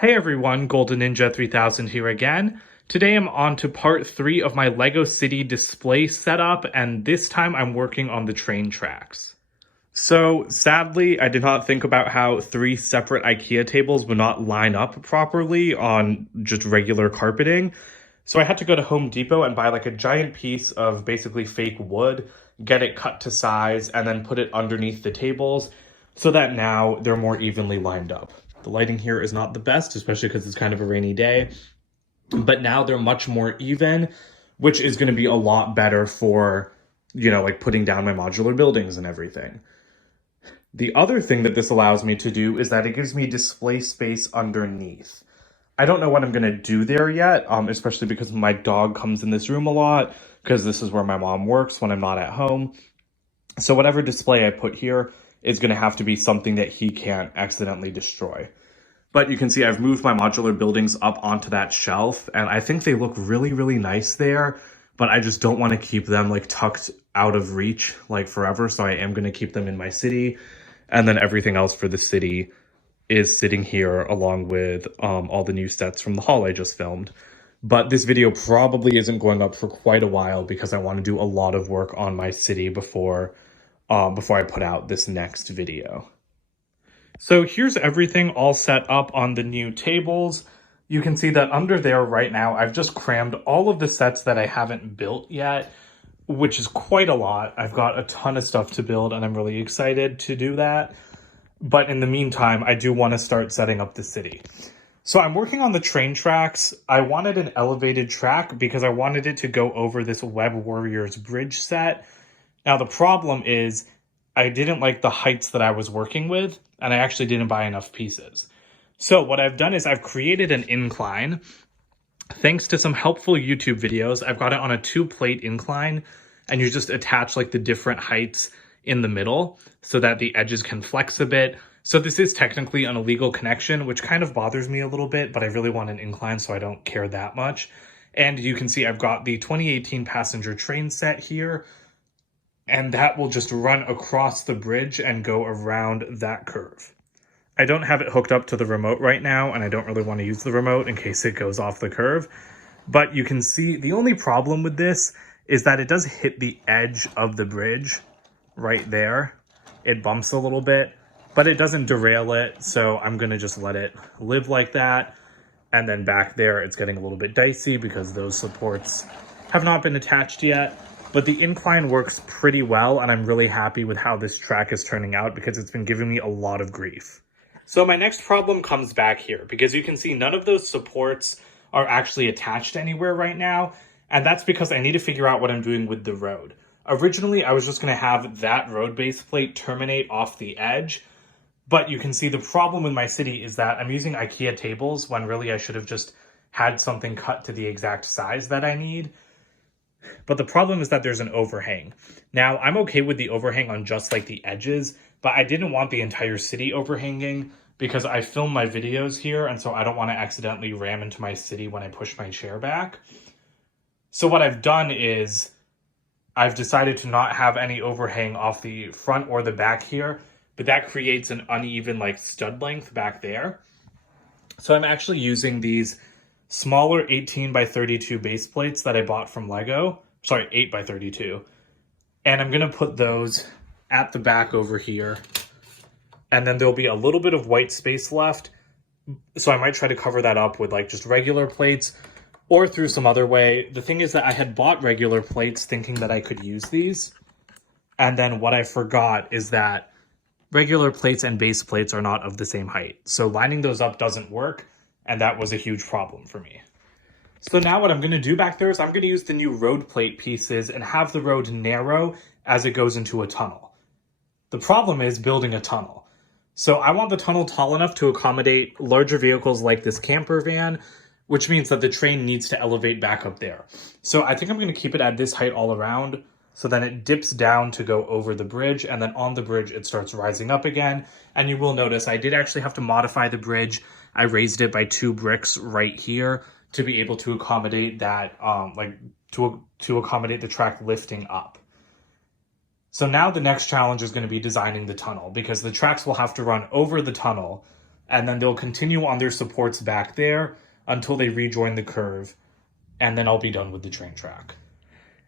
Hey everyone, Golden Ninja 3000 here again. Today I'm on to part 3 of my LEGO City display setup, and this time I'm working on the train tracks. So sadly, I did not think about how 3 separate IKEA tables would not line up properly on just regular carpeting. So I had to go to Home Depot and buy like a giant piece of basically fake wood, get it cut to size, and then put it underneath the tables so that now they're more evenly lined up. The lighting here is not the best, especially because it's kind of a rainy day, but now they're much more even, which is going to be a lot better for, like putting down my modular buildings and everything. The other thing that this allows me to do is that it gives me display space underneath. I don't know what I'm going to do there yet, especially because my dog comes in this room a lot, because this is where my mom works when I'm not at home. So whatever display I put here is going to have to be something that he can't accidentally destroy. But you can see I've moved my modular buildings up onto that shelf, and I think they look really, really nice there, but I just don't want to keep them like tucked out of reach like forever, so I am going to keep them in my city, and then everything else for the city is sitting here along with all the new sets from the haul I just filmed. But this video probably isn't going up for quite a while because I want to do a lot of work on my city before I put out this next video. So here's everything all set up on the new tables. You can see that under there right now, I've just crammed all of the sets that I haven't built yet, which is quite a lot. I've got a ton of stuff to build and I'm really excited to do that. But in the meantime, I do want to start setting up the city. So I'm working on the train tracks. I wanted an elevated track because I wanted it to go over this Web Warriors bridge set. Now the problem is I didn't like the heights that I was working with, and I actually didn't buy enough pieces. So what I've done is I've created an incline. Thanks to some helpful YouTube videos, I've got it on a 2-plate incline, and you just attach like the different heights in the middle so that the edges can flex a bit. So this is technically an illegal connection, which kind of bothers me a little bit, but I really want an incline, so I don't care that much. And you can see I've got the 2018 passenger train set here, and that will just run across the bridge and go around that curve. I don't have it hooked up to the remote right now, and I don't really want to use the remote in case it goes off the curve. But you can see the only problem with this is that it does hit the edge of the bridge right there. It bumps a little bit, but it doesn't derail it, so I'm going to just let it live like that. And then back there, it's getting a little bit dicey because those supports have not been attached yet. But the incline works pretty well, and I'm really happy with how this track is turning out because it's been giving me a lot of grief. So my next problem comes back here because you can see none of those supports are actually attached anywhere right now, and that's because I need to figure out what I'm doing with the road. Originally, I was just going to have that road base plate terminate off the edge, but you can see the problem with my city is that I'm using IKEA tables when really I should have just had something cut to the exact size that I need. But the problem is that there's an overhang. Now, I'm okay with the overhang on just like the edges, but I didn't want the entire city overhanging because I film my videos here, and so I don't want to accidentally ram into my city when I push my chair back. So what I've done is I've decided to not have any overhang off the front or the back here, but that creates an uneven like stud length back there. So I'm actually using these smaller 18 by 32 base plates that I bought from Lego. Sorry, 8 by 32. And I'm going to put those at the back over here. And then there'll be a little bit of white space left. So I might try to cover that up with like just regular plates or through some other way. The thing is that I had bought regular plates thinking that I could use these. And then what I forgot is that regular plates and base plates are not of the same height. So lining those up doesn't work. And that was a huge problem for me. So now what I'm going to do back there is I'm going to use the new road plate pieces and have the road narrow as it goes into a tunnel. The problem is building a tunnel. So I want the tunnel tall enough to accommodate larger vehicles like this camper van, which means that the train needs to elevate back up there. So I think I'm going to keep it at this height all around. So then it dips down to go over the bridge, and then on the bridge it starts rising up again. And you will notice I did actually have to modify the bridge. I raised it by 2 bricks right here to be able to accommodate that, to accommodate the track lifting up. So now the next challenge is going to be designing the tunnel because the tracks will have to run over the tunnel, and then they'll continue on their supports back there until they rejoin the curve, and then I'll be done with the train track.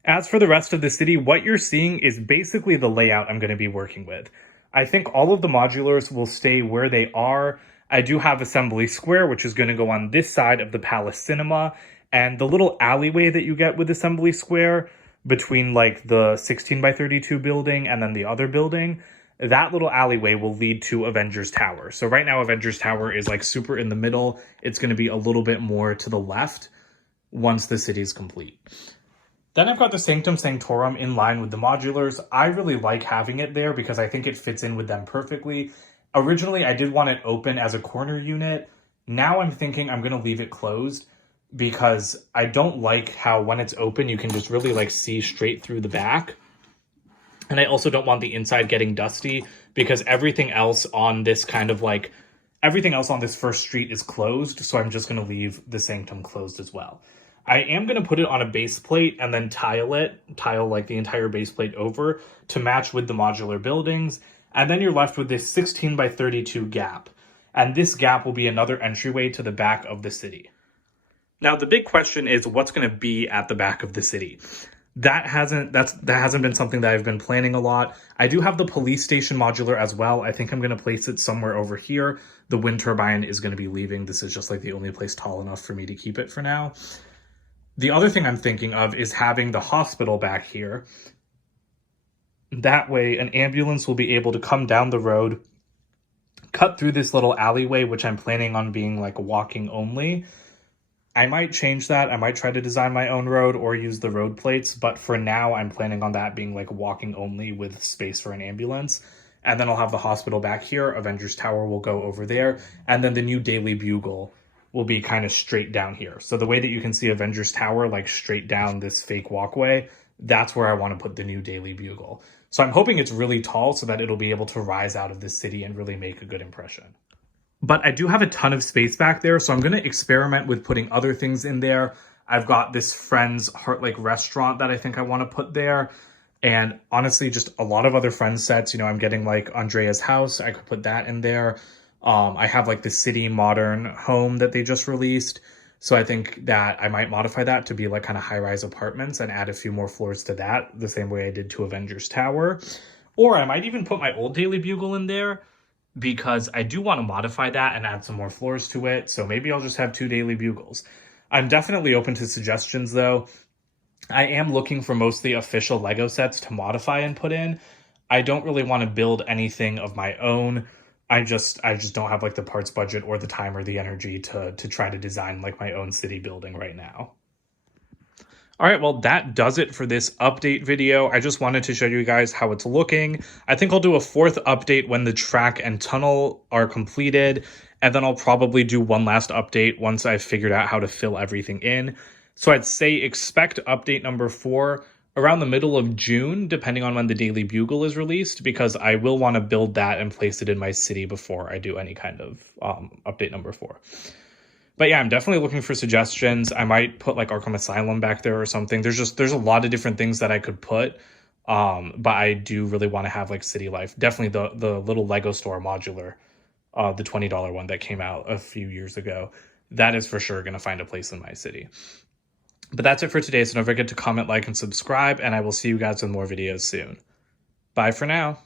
As for the rest of the city, what you're seeing is basically the layout I'm going to be working with. I think all of the modulars will stay where they are. I do have Assembly Square, which is going to go on this side of the Palace Cinema, and the little alleyway that you get with Assembly Square between like the 16 by 32 building and then the other building, that little alleyway will lead to Avengers Tower. So right now Avengers Tower is like super in the middle. It's going to be a little bit more to the left once the city's complete. Then I've got the Sanctum Sanctorum in line with the modulars. I really like having it there because I think it fits in with them perfectly. Originally, I did want it open as a corner unit. Now I'm thinking I'm going to leave it closed because I don't like how when it's open, you can just really like see straight through the back. And I also don't want the inside getting dusty because everything else on this kind of like, everything else on this first street is closed. So I'm just going to leave the Sanctum closed as well. I am going to put it on a base plate and then tile like the entire base plate over to match with the modular buildings. And then you're left with this 16 by 32 gap. And this gap will be another entryway to the back of the city. Now, the big question is what's going to be at the back of the city. That hasn't been something that I've been planning a lot. I do have the police station modular as well. I think I'm going to place it somewhere over here. The wind turbine is going to be leaving. This is just like the only place tall enough for me to keep it for now. The other thing I'm thinking of is having the hospital back here. That way, an ambulance will be able to come down the road, cut through this little alleyway, which I'm planning on being like walking only. I might change that. I might try to design my own road or use the road plates. But for now, I'm planning on that being like walking only with space for an ambulance. And then I'll have the hospital back here. Avengers Tower will go over there. And then the new Daily Bugle will be kind of straight down here. So the way that you can see Avengers Tower, like straight down this fake walkway, that's where I want to put the new Daily Bugle. So I'm hoping it's really tall so that it'll be able to rise out of the city and really make a good impression. But I do have a ton of space back there, so I'm going to experiment with putting other things in there. I've got this Friends Heart Lake restaurant that I think I want to put there. And honestly, just a lot of other Friends sets. You know, I'm getting like Andrea's house. I could put that in there. I have like the City Modern home that they just released. So I think that I might modify that to be like kind of high-rise apartments and add a few more floors to that, the same way I did to Avengers Tower. Or I might even put my old Daily Bugle in there because I do want to modify that and add some more floors to it. So maybe I'll just have 2 Daily Bugles. I'm definitely open to suggestions though. I am looking for mostly official Lego sets to modify and put in. I don't really want to build anything of my own. I just don't have like the parts budget or the time or the energy to try to design like my own city building right now. All right, well, that does it for this update video. I just wanted to show you guys how it's looking. I think I'll do a 4th update when the track and tunnel are completed, and then I'll probably do one last update once I've figured out how to fill everything in. So I'd say expect update number 4 around the middle of June, depending on when the Daily Bugle is released, because I will want to build that and place it in my city before I do any kind of update number 4. But yeah, I'm definitely looking for suggestions. I might put like Arkham Asylum back there or something. There's a lot of different things that I could put. But I do really want to have like City Life. Definitely the little Lego store modular, the $20 one that came out a few years ago. That is for sure going to find a place in my city. But that's it for today. So don't forget to comment, like, and subscribe. And I will see you guys with more videos soon. Bye for now.